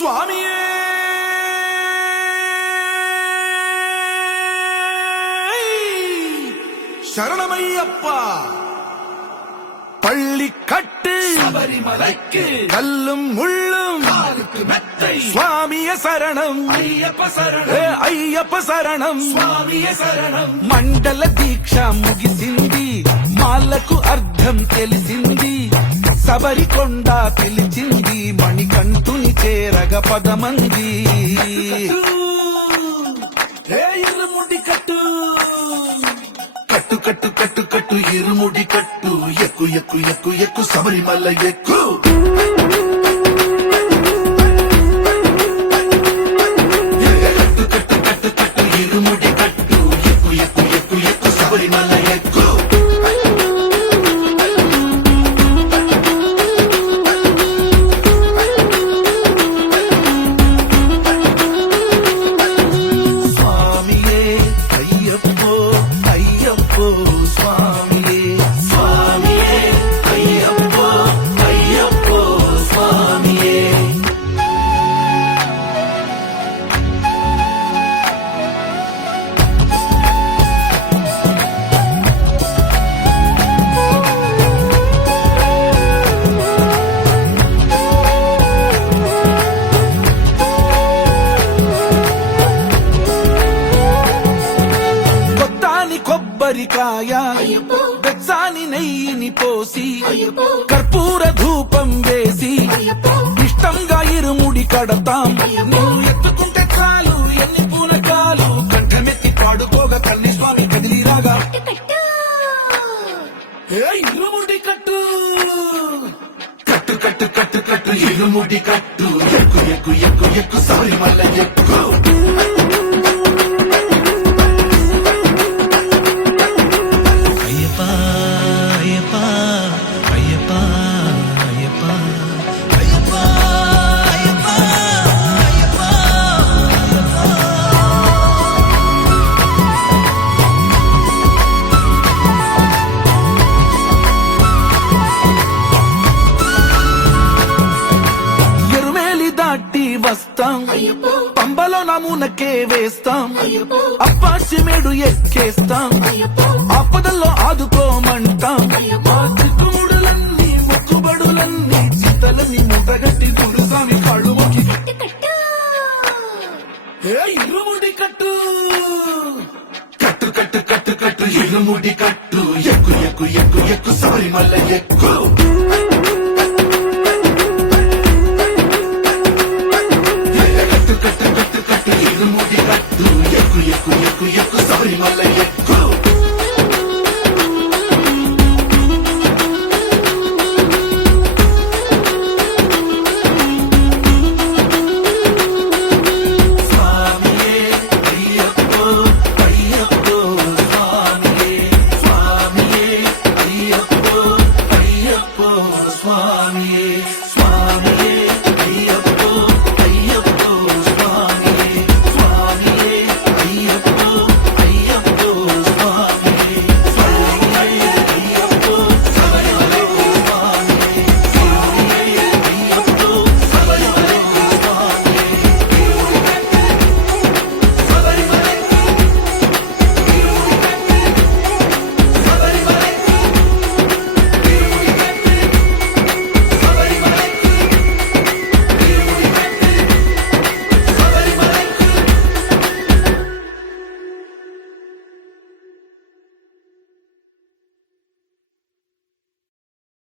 స్వామియే శరణమయ్యప్ప பள்ளிக்கட்டு சபரிமலைக்கு கல்லும் முள்ளும் காலுக்கு மெத்தை சுவாமிய சரணம் ஐயப்ப சரணம் అయ్యప్ప శరణం స్వామియ శరణం మండల దీక్ష ముగిసింది మాలకు అర్థం తెలిసింది శబరికొండ పిలిచింది మణికంఠుని చేరగ పదమంది ఇరుముడి కట్టు కట్టు కట్టు కట్టు కట్టు ఇరుముడి కట్టు ఎక్కు ఎక్కు ఎక్కు ఎక్కు శబరిమల ఎక్కు కట్టు కట్టు కట్టు కట్టు ఇరుముడి కట్టు ఎక్కు ఎక్కు ఎక్కు ఎక్కు శబరిమల ఎక్కు స్వామియే అయ్యప్పో అయ్యప్పో స్వామియే స్వామియే అయ్యప్పో అయ్యప్పో స్వామియే కొత్తాని కొబ్బరికాయ బెచ్చాని నెయ్యిని పోసి కర్పూర ధూపం వేసి ఇష్టంగా ఇరుముడి కడతాం నువ్వు ఎత్తుకుంటే చాలు ఎన్ని పూనకాలు కంఠమెత్తి పాడుకోగా కల్లి స్వామి కదిలిరాగా ఇరుముడి కట్టు కట్టు కట్టు కట్టు కట్టు ఇరుముడి కట్టు ఎక్కు ఎక్కు ఎక్కు ఎక్కు శబరిమల ఎక్కు అయ్యప్ప అయ్యప్ప అయ్యప్ప అయ్యప్ప అయ్యప్ప అయ్యప్ప అయ్యప్ప ఎరుమేలి దాటి వస్తాం పంబలో నమూనకే వేస్తాం అప్పాచిమేడు ఎక్కేస్తాం ఆపదల్లో ఆదుకోమంటాం మా చిక్కుముడులన్నీ మొక్కుబడులన్నీ చింతలన్నీ ముట్టగట్టి గురుస్వామి కాళ్ళు మొక్కి ఇరుముడి కట్టు కట్టు కట్టు కట్టు కట్టు ఇరుముడి కట్టు ఎక్కు ఎక్కు ఎక్కు ఎక్కు శబరిమల ఎక్కు